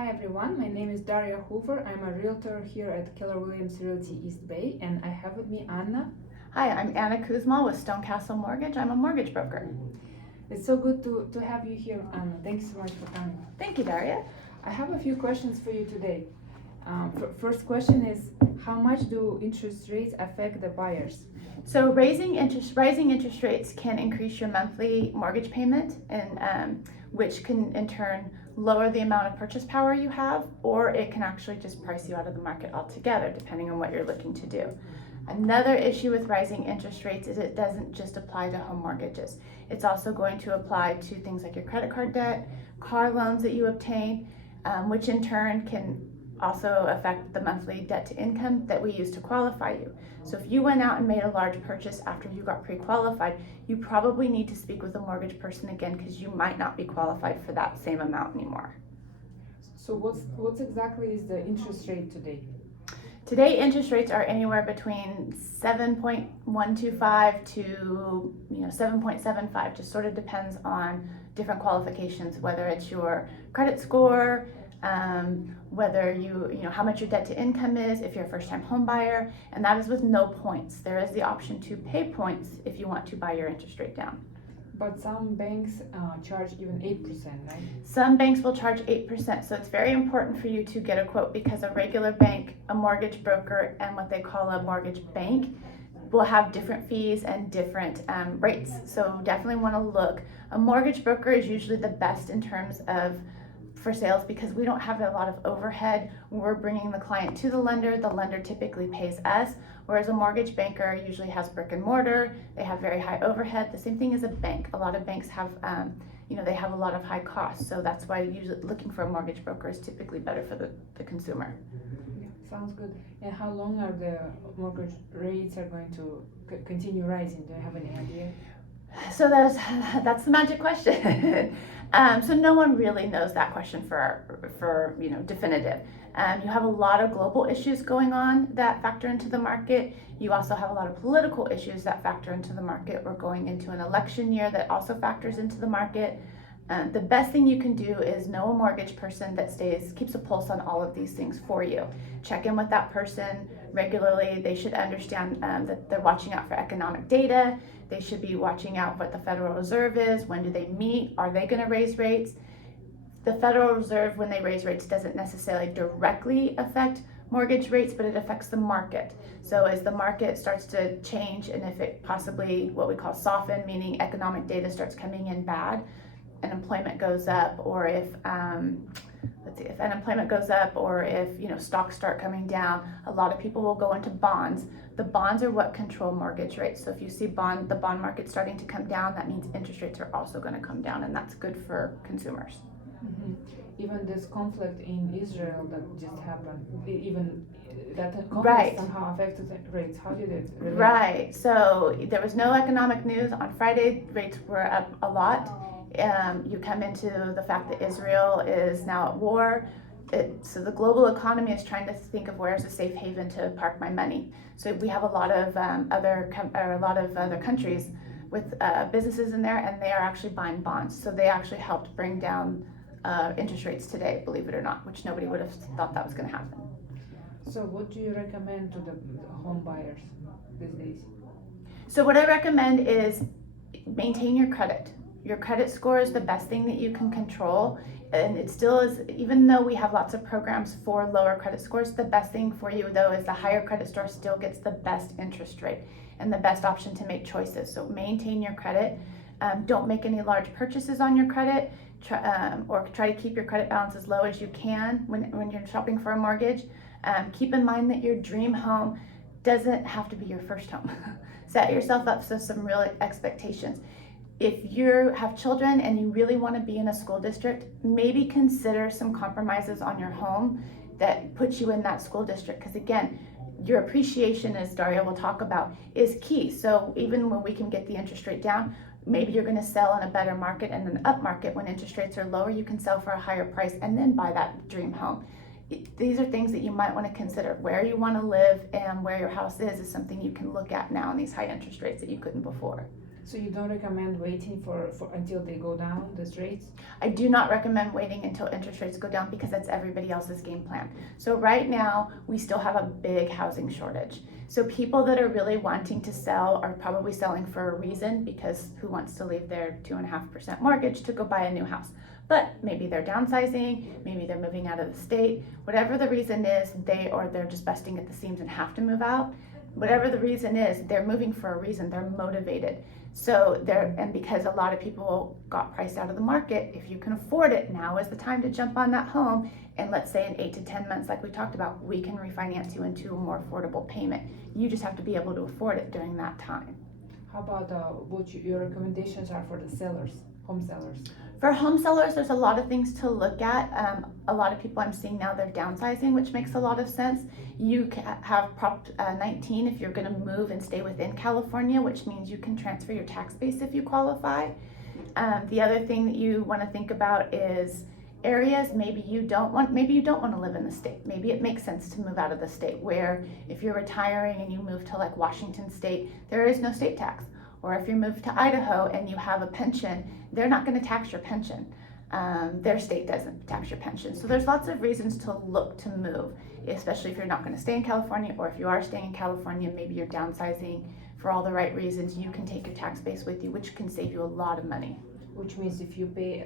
Hi everyone, my name is Daria Hoover. I'm a realtor here at Keller Williams Realty East Bay, and I have with me Anna. Hi, I'm Anna Kuzma with Stonecastle Mortgage. I'm a mortgage broker. It's so good to have you here, Anna. Thanks so much for coming. Thank you, Daria. I have a few questions for you today. First question is, how much do interest rates affect the buyers? So rising interest rates can increase your monthly mortgage payment, and which can in turn lower the amount of purchase power you have, or it can actually just price you out of the market altogether, depending on what you're looking to do. Another issue with rising interest rates is it doesn't just apply to home mortgages. It's also going to apply to things like your credit card debt, car loans that you obtain, which in turn can also affect the monthly debt to income that we use to qualify you. So if you went out and made a large purchase after you got pre-qualified, you probably need to speak with a mortgage person again because you might not be qualified for that same amount anymore. So what's exactly is the interest rate today? Today, interest rates are anywhere between 7.125 to 7.75. Just sort of depends on different qualifications, whether it's your credit score, whether how much your debt to income is, if you're a first-time home buyer, and that is with no points. There is the option to pay points if you want to buy your interest rate down. But some banks charge even 8%, right? Some banks will charge 8%, so it's very important for you to get a quote because a regular bank, a mortgage broker, and what they call a mortgage bank will have different fees and different rates. So definitely want to look. A mortgage broker is usually the best in terms of for sales because we don't have a lot of overhead. We're bringing the client to the lender typically pays us, whereas a mortgage banker usually has brick and mortar, they have very high overhead. The same thing as a bank. A lot of banks have, they have a lot of high costs, so that's why usually looking for a mortgage broker is typically better for the consumer. Yeah, sounds good. And how long are the mortgage rates are going to continue rising? Do you have any idea? So that's the magic question. So no one really knows that question for definitive. You have a lot of global issues going on that factor into the market. You also have a lot of political issues that factor into the market. We're going into an election year that also factors into the market. The best thing you can do is know a mortgage person that keeps a pulse on all of these things for you. Check in with that person regularly. They should understand that they're watching out for economic data. They should be watching out what the Federal Reserve is. When do they meet? Are they going to raise rates? The Federal Reserve, when they raise rates, doesn't necessarily directly affect mortgage rates, but it affects the market. So as the market starts to change, and if it possibly what we call soften, meaning economic data starts coming in bad, unemployment goes up, or if unemployment goes up, or if stocks start coming down, a lot of people will go into bonds. The bonds are what control mortgage rates. So if you see the bond market starting to come down, that means interest rates are also going to come down, and that's good for consumers. Mm-hmm. Even this conflict in Israel that just happened, even that conflict Right. somehow affected the rates. How did it relate? Right. So there was no economic news. On Friday, rates were up a lot. You come into the fact that Israel is now at war. So the global economy is trying to think of where's a safe haven to park my money. So we have a lot of other countries with businesses in there, and they are actually buying bonds. So they actually helped bring down interest rates today, believe it or not, which nobody would have thought that was going to happen. So what do you recommend to the home buyers these days? So what I recommend is maintain your credit. Your credit score is the best thing that you can control, and it still is, even though we have lots of programs for lower credit scores, the best thing for you though is the higher credit score still gets the best interest rate and the best option to make choices. So maintain your credit. Don't make any large purchases on your credit, or try to keep your credit balance as low as you can when you're shopping for a mortgage. Keep in mind that your dream home doesn't have to be your first home. Set yourself up for some real expectations. If you have children and you really want to be in a school district, maybe consider some compromises on your home that puts you in that school district. Because again, your appreciation, as Daria will talk about, is key. So even when we can get the interest rate down, maybe you're going to sell in a better market, and an up market when interest rates are lower, you can sell for a higher price and then buy that dream home. These are things that you might want to consider. Where you want to live and where your house is something you can look at now in these high interest rates that you couldn't before. So you don't recommend waiting for until they go down, these rates? I do not recommend waiting until interest rates go down because that's everybody else's game plan. So right now, we still have a big housing shortage. So people that are really wanting to sell are probably selling for a reason, because who wants to leave their 2.5% mortgage to go buy a new house? But maybe they're downsizing, maybe they're moving out of the state. Whatever the reason is, they're just busting at the seams and have to move out. Whatever the reason is, they're moving for a reason. They're motivated. So and because a lot of people got priced out of the market, if you can afford it, now is the time to jump on that home. And let's say in 8 to 10 months, like we talked about, we can refinance you into a more affordable payment. You just have to be able to afford it during that time. How about what your recommendations are for the sellers, home sellers? For home sellers, there's a lot of things to look at. A lot of people I'm seeing now, they're downsizing, which makes a lot of sense. You have Prop 19 if you're going to move and stay within California, which means you can transfer your tax base if you qualify. The other thing that you want to think about is areas maybe you don't want to live in the state. Maybe it makes sense to move out of the state, where if you're retiring and you move to like Washington State, there is no state tax. Or if you move to Idaho and you have a pension, they're not going to tax your pension. Their state doesn't tax your pension. So there's lots of reasons to look to move, especially if you're not going to stay in California, or if you are staying in California, maybe you're downsizing for all the right reasons. You can take your tax base with you, which can save you a lot of money. Which means if you pay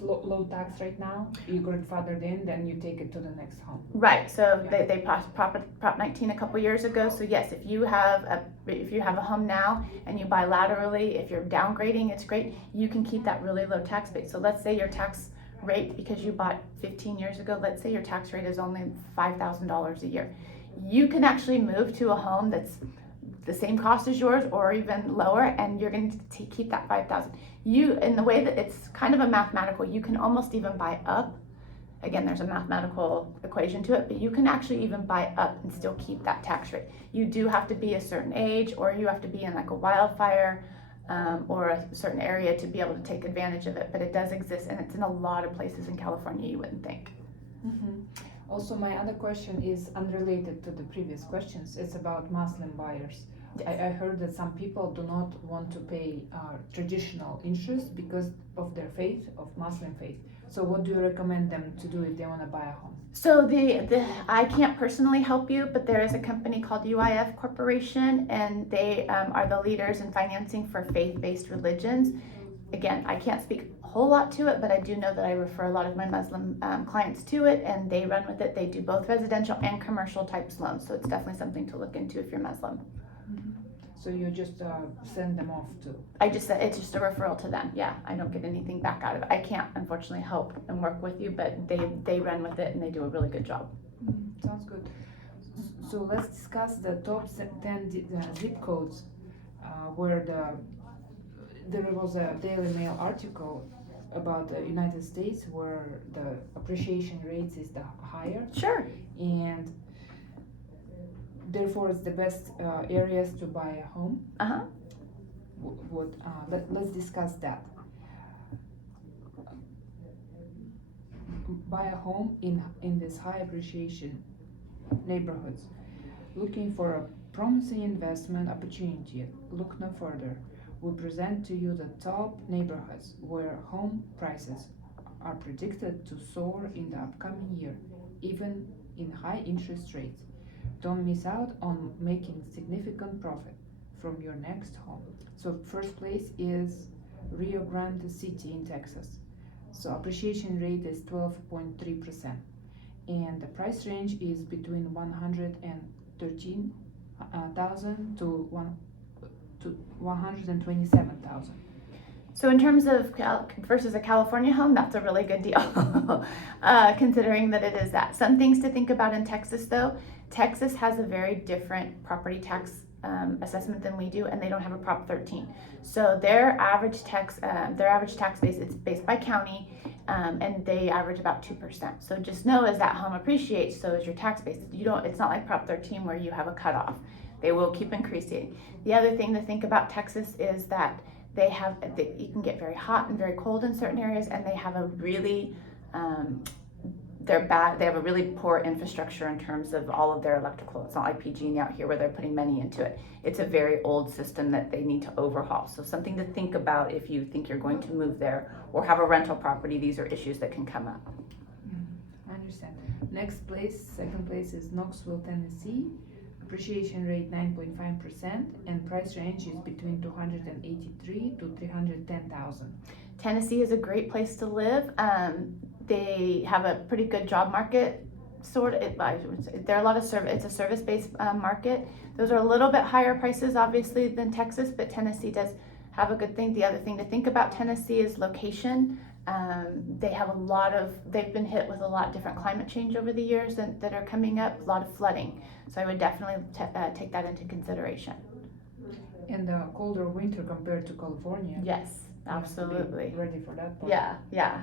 low tax right now, you grandfathered in, then you take it to the next home. Right. So they passed Prop 19 a couple years ago. So yes, if you have a home now and you buy laterally, if you're downgrading, it's great. You can keep that really low tax base. So let's say your tax rate, because you bought 15 years ago, let's say your tax rate is only $5,000 a year. You can actually move to a home that's the same cost as yours or even lower, and you're going to keep that $5,000. In the way that it's kind of a mathematical, you can almost even buy up. Again, there's a mathematical equation to it, but you can actually even buy up and still keep that tax rate. You do have to be a certain age, or you have to be in like a wildfire or a certain area to be able to take advantage of it, but it does exist, and it's in a lot of places in California you wouldn't think. Mm-hmm. Also, my other question is unrelated to the previous questions. It's about Muslim buyers. Yes. I heard that some people do not want to pay traditional interest because of their faith, of Muslim faith. So what do you recommend them to do if they want to buy a home? So I can't personally help you, but there is a company called UIF Corporation, and they are the leaders in financing for faith-based religions. Again, I can't speak a whole lot to it, but I do know that I refer a lot of my Muslim clients to it, and they run with it. They do both residential and commercial types loans, so it's definitely something to look into if you're Muslim. Mm-hmm. So you just send them off to? It's just a referral to them. Yeah, I don't get anything back out of it. I can't unfortunately help and work with you, but they run with it and they do a really good job. Mm-hmm. Sounds good. So let's discuss the top 10 zip codes where there was a Daily Mail article about the United States where the appreciation rates is the higher. Sure. And therefore it's the best areas to buy a home. Uh-huh. But let's discuss that. Buy a home in this high appreciation neighborhoods. Looking for a promising investment opportunity, look no further. We present to you the top neighborhoods where home prices are predicted to soar in the upcoming year, even in high interest rates. Don't miss out on making significant profit from your next home. So first place is Rio Grande City in Texas. So appreciation rate is 12.3%, and the price range is between $113,000 to 127,000. So in terms of versus a California home, that's a really good deal, considering that it is that. Some things to think about in Texas, though. Texas has a very different property tax assessment than we do, and they don't have a Prop 13. So their average tax base, it's based by county, and they average about 2%. So just know as that home appreciates, so is your tax base. It's not like Prop 13 where you have a cutoff. They will keep increasing. The other thing to think about Texas is that you can get very hot and very cold in certain areas, and they have a really they're bad. They have a really poor infrastructure in terms of all of their electrical. It's not like PG&E out here where they're putting money into it. It's a very old system that they need to overhaul. So something to think about if you think you're going to move there or have a rental property. These are issues that can come up. I understand. Next place, second place is Knoxville, Tennessee. Appreciation rate 9.5% and price range is between 283 to 310,000. Tennessee is a great place to live. They have a pretty good job market. There are a lot of it's a service-based market. Those are a little bit higher prices, obviously, than Texas, but Tennessee does have a good thing. The other thing to think about Tennessee is location. They've been hit with a lot of different climate change over the years that are coming up, a lot of flooding. So I would definitely take that into consideration. And a colder winter compared to California. Yes, absolutely. Ready for that part. Yeah.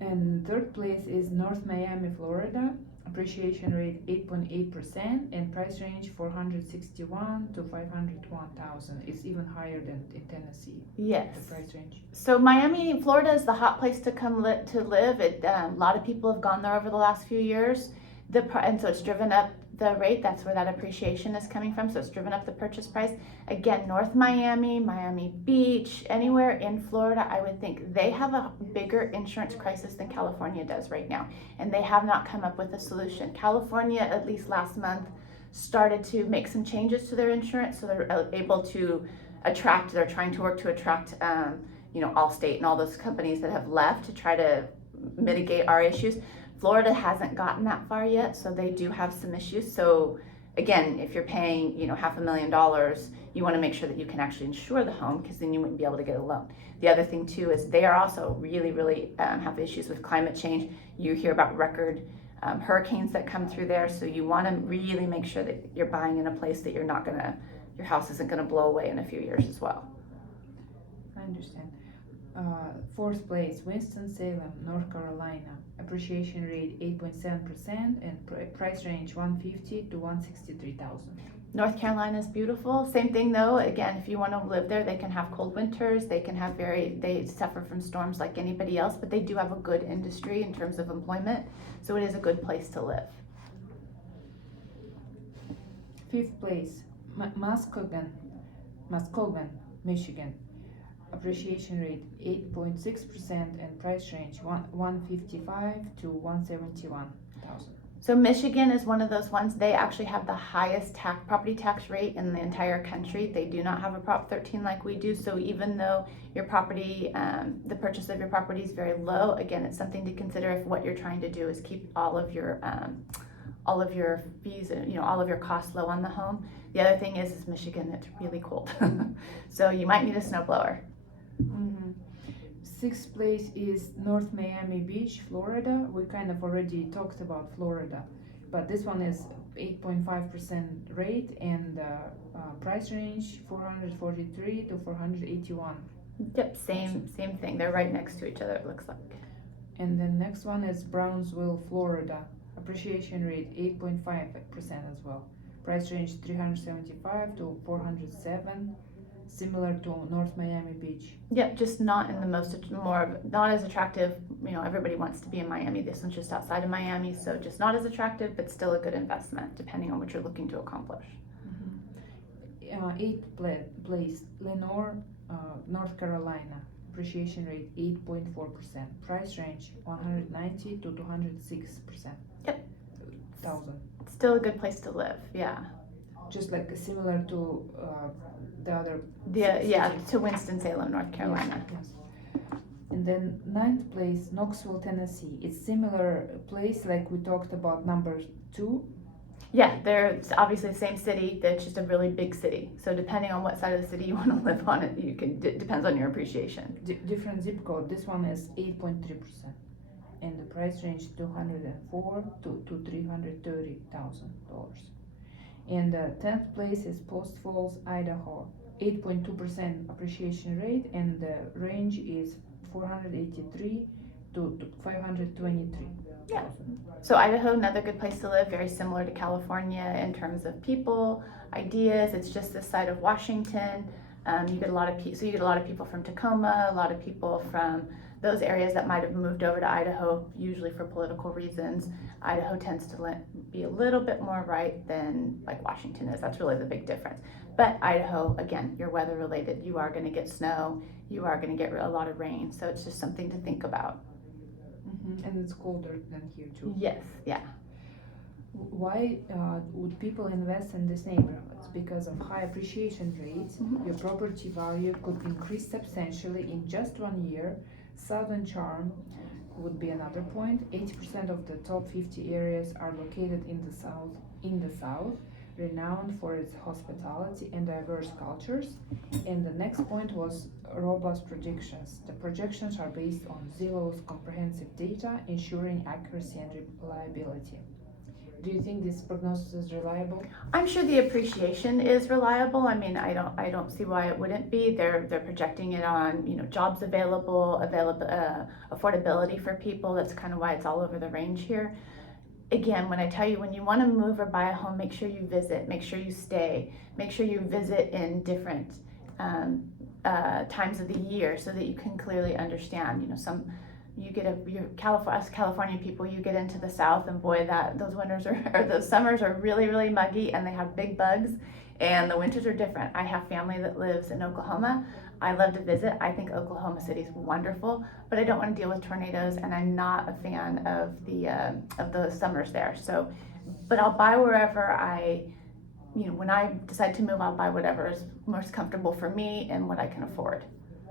And third place is North Miami, Florida. Appreciation rate 8.8% and price range 461 to 501,000. It's even higher than in Tennessee. Yes. The price range. So Miami, Florida is the hot place to come to live. A lot of people have gone there over the last few years. And so it's driven up the rate. That's where that appreciation is coming from. So it's driven up the purchase price. Again, North Miami, Miami Beach, anywhere in Florida, I would think they have a bigger insurance crisis than California does right now. And they have not come up with a solution. California, at least last month, started to make some changes to their insurance. So they're able to they're trying to work to attract, Allstate and all those companies that have left to try to mitigate our issues. Florida hasn't gotten that far yet, so they do have some issues. So again, if you're paying, $500,000, you want to make sure that you can actually insure the home, because then you wouldn't be able to get a loan. The other thing too is they are also really have issues with climate change. You hear about record hurricanes that come through there, so you want to really make sure that you're buying in a place that your house isn't going to blow away in a few years as well. I understand. Fourth place, Winston-Salem, North Carolina. Appreciation rate 8.7% and price range 150 to 163,000. North Carolina is beautiful. Same thing though. Again, if you want to live there, they can have cold winters. They suffer from storms like anybody else, but they do have a good industry in terms of employment. So it is a good place to live. Fifth place, Muskegon, Michigan. Appreciation rate 8.6% and price range 155 to 171,000. So Michigan is one of those ones. They actually have the highest property tax rate in the entire country. They do not have a Prop 13 like we do. So even though your property, the purchase of your property is very low, again, it's something to consider if what you're trying to do is keep all of your fees, all of your costs low on the home. The other thing is Michigan, it's really cold. So you might need a snowblower. Mm-hmm. Sixth place is North Miami Beach, Florida. We kind of already talked about Florida, but this one is 8.5% rate and price range 443 to 481. Yep, same thing. They're right next to each other, it looks like. And then next one is Brownsville, Florida. Appreciation rate 8.5% as well. Price range 375 to 407. Similar to North Miami Beach. Yep, just not not as attractive. Everybody wants to be in Miami. This one's just outside of Miami, so just not as attractive, but still a good investment depending on what you're looking to accomplish. Mm-hmm. Eighth place, Lenore, North Carolina. Appreciation rate 8.4%. Price range 190 to 206%. Yep. Thousand. Still a good place to live. Yeah. Just like similar to the other. To Winston-Salem, North Carolina. Yes. And then ninth place, Knoxville, Tennessee. It's similar place like we talked about number 2. Yeah, they're obviously the same city. It's just a really big city. So depending on what side of the city you want to live on, it depends on your appreciation. Different zip code. This one is 8.3%, and the price range 204 to $330,000. And the 10th place is Post Falls, Idaho. 8.2% appreciation rate, and the range is 483 to 523. Yeah. So Idaho, another good place to live, very similar to California in terms of people, ideas. It's just this side of Washington. You get a lot of people from Tacoma, a lot of people from those areas that might have moved over to Idaho, usually for political reasons, Idaho tends to be a little bit more right than like Washington is. That's really the big difference. But Idaho, again, you're weather related. You are going to get snow. You are going to get a lot of rain. So it's just something to think about. And it's colder than here too. Yes, yeah. Why would people invest in these neighborhoods? Because of high appreciation rates, your property value could increase substantially in just 1 year. Southern charm would be another point. 80% of the top 50 areas are located in the south. Renowned for its hospitality and diverse cultures. And the next point was robust projections. The projections are based on Zillow's comprehensive data, ensuring accuracy and reliability. Do you think this prognosis is reliable? I'm sure the appreciation is reliable. I mean, I don't see why it wouldn't be. They're projecting it on, jobs available, affordability for people. That's kind of why it's all over the range here. Again, when I tell you, when you want to move or buy a home, make sure you visit, make sure you stay, make sure you visit in different times of the year so that you can clearly understand. Us California people, you get into the South, and boy, those winters or those summers are really, really muggy, and they have big bugs, and the winters are different. I have family that lives in Oklahoma. I love to visit. I think Oklahoma City is wonderful, but I don't want to deal with tornadoes, and I'm not a fan of the summers there. So, but I'll buy wherever when I decide to move, I'll buy whatever is most comfortable for me and what I can afford.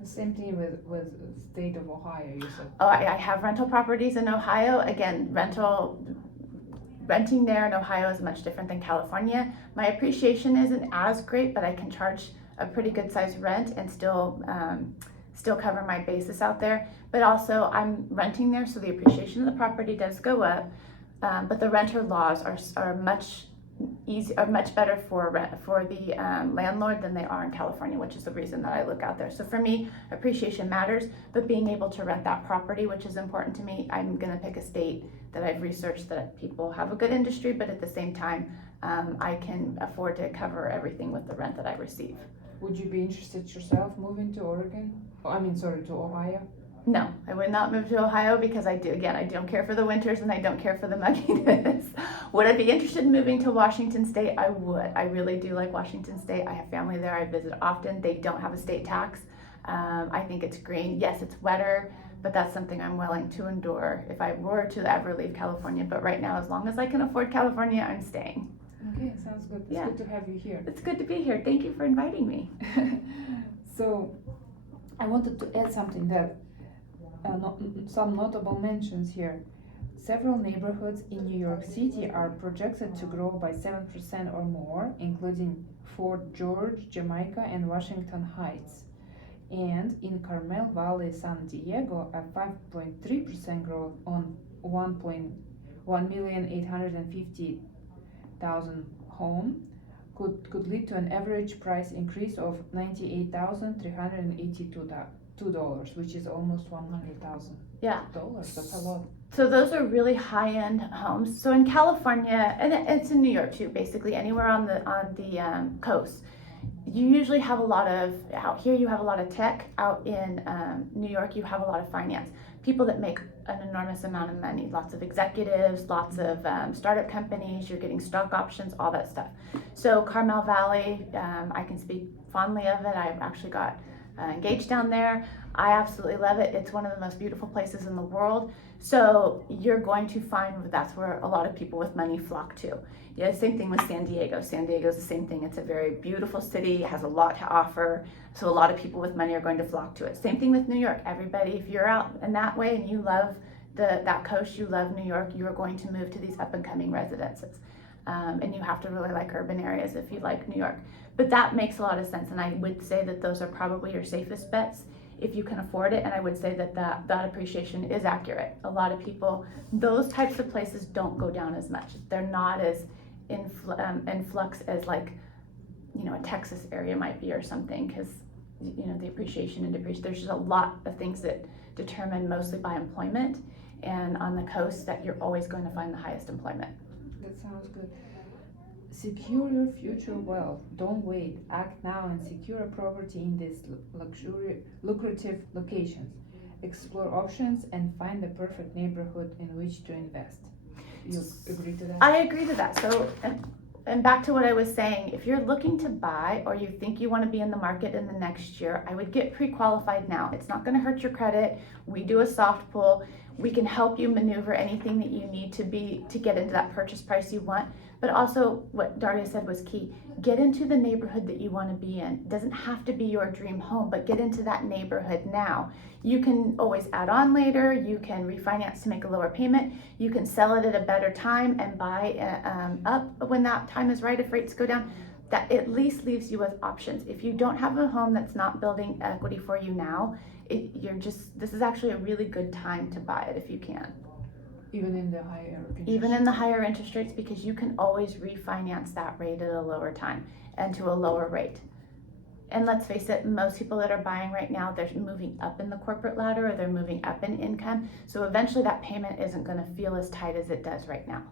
The same thing with state of Ohio, you said. Oh, I have rental properties in Ohio. Again, renting there in Ohio is much different than California. My appreciation isn't as great, but I can charge a pretty good sized rent and still cover my basis out there. But also I'm renting there, so the appreciation of the property does go up. But the renter laws are much better for the landlord than they are in California, which is the reason that I look out there. So for me, appreciation matters, but being able to rent that property, which is important to me, I'm going to pick a state that I've researched that people have a good industry, but at the same time, I can afford to cover everything with the rent that I receive. Would you be interested yourself moving to to Ohio? No, I would not move to Ohio because I don't care for the winters and I don't care for the mugginess. Would I be interested in moving to Washington State? I would. I really do like Washington State. I have family there. I visit often. They don't have a state tax. I think it's green. Yes, it's wetter, but that's something I'm willing to endure if I were to ever leave California. But right now, as long as I can afford California, I'm staying. Okay, sounds good. It's good to have you here. It's good to be here. Thank you for inviting me. So, I wanted to add something that some notable mentions here. Several neighborhoods in New York City are projected to grow by 7% or more, including Fort George, Jamaica, and Washington Heights. And in Carmel Valley, San Diego, a 5.3% growth on 1,850,000 home could lead to an average price increase of $98,382, which is almost $100,000. Yeah. That's a lot. So those are really high-end homes. So in California, and it's in New York too, basically anywhere on the coast, you usually have a lot of, out here you have a lot of tech, out in New York you have a lot of finance. People that make an enormous amount of money, lots of executives, lots of startup companies, you're getting stock options, all that stuff. So Carmel Valley, I can speak fondly of it. I've actually got engaged down there. I absolutely love it. It's one of the most beautiful places in the world. So you're going to find that's where a lot of people with money flock to. Yeah, same thing with San Diego. San Diego's the same thing. It's a very beautiful city, it has a lot to offer. So a lot of people with money are going to flock to it. Same thing with New York. Everybody, if you're out in that way and you love that coast, you love New York, you're going to move to these up and coming residences. And you have to really like urban areas if you like New York. But that makes a lot of sense, and I would say that those are probably your safest bets if you can afford it, and I would say that appreciation is accurate. A lot of people, those types of places don't go down as much. They're not as in flux as like, a Texas area might be or something, because the appreciation and depreciation, there's just a lot of things that determine mostly by employment, and on the coast that you're always going to find the highest employment. That sounds good. Secure your future wealth. Don't wait. Act now and secure a property in these lucrative locations. explore options, and find the perfect neighborhood in which to invest. You agree to that? I agree to that. So, and back to what I was saying, if you're looking to buy or you think you want to be in the market in the next year, I would get pre-qualified now. It's not going to hurt your credit. We do a soft pull. We can help you maneuver anything that you need to get into that purchase price you want. But also, what Daria said was key. Get into the neighborhood that you want to be in. It doesn't have to be your dream home, but get into that neighborhood now. You can always add on later. You can refinance to make a lower payment. You can sell it at a better time and buy up when that time is right if rates go down. That at least leaves you with options. If you don't have a home that's not building equity for you now, this is actually a really good time to buy it if you can. Even in the higher interest Even in the higher interest rates, because you can always refinance that rate at a lower time and to a lower rate. And let's face it, most people that are buying right now, they're moving up in the corporate ladder or they're moving up in income. So eventually that payment isn't going to feel as tight as it does right now.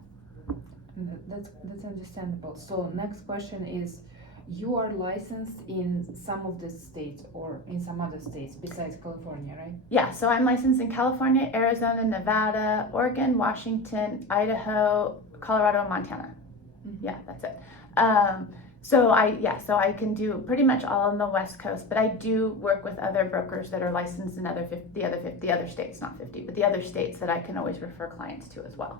That's understandable. So next question is, you are licensed in some of the states or in some other states besides California, right? Yeah, so I'm licensed in California, Arizona, Nevada, Oregon, Washington, Idaho, Colorado, and Montana. Mm-hmm. Yeah, that's it. So I can do pretty much all on the West Coast, but I do work with other brokers that are licensed in the other states, not 50, but the other states that I can always refer clients to as well.